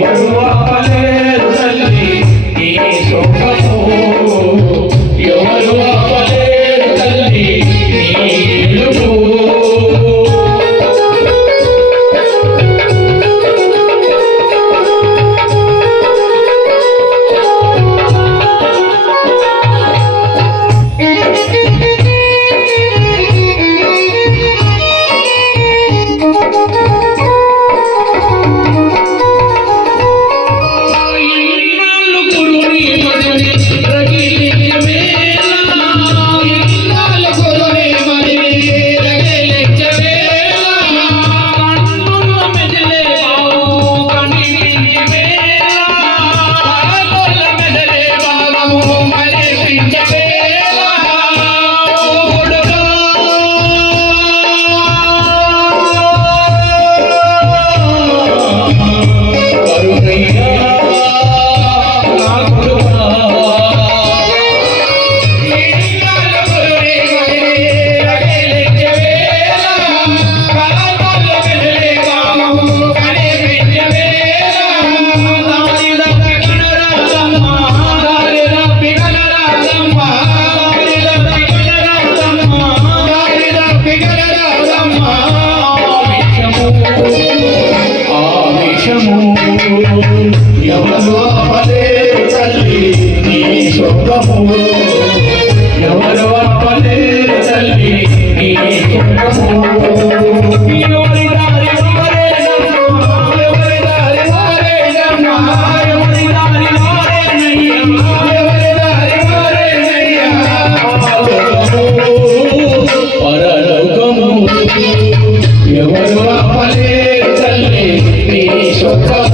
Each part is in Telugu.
Yes, Thank.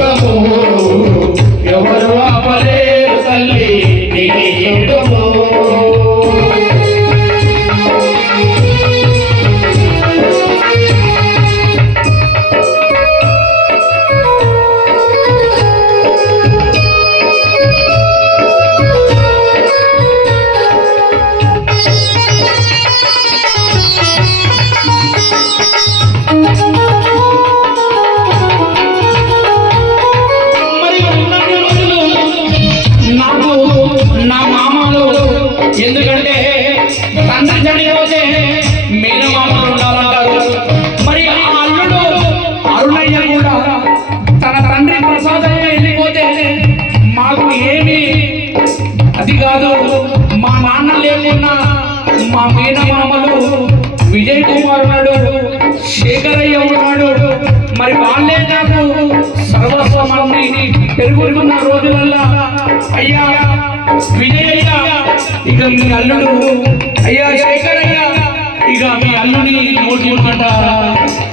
কামড় ఎందుకంటే తండ్రి చనిపోతే మేనమామలు ఉండాలంటారు. మరి అల్లుడు అరుణయ్య కూడా తన తండ్రి ప్రసాదంగా వెళ్ళిపోతే మాకు ఏమి అది కాదు. మా నాన్న లేకున్నా మా మేనమామలు విజయ్ కుమార్ ఉన్నాడు శేఖరయ్య ఉన్నాడు. మరి వాళ్ళే నాకు సర్వస్వమాన్ని పెరుగుతున్న రోజులల్లా అయ్యా విజయ ఇక మీ అల్లుడు అయ్యా శేఖరయ్య ఇక మీ అల్లుని నోటి ఉంటారా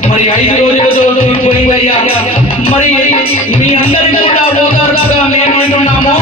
మరి ఐదు రోజులతో తీరిపోయిందయ్యా. మరి మీ అందరికీ కూడా ఓదార్పుగా మేమంటున్నాము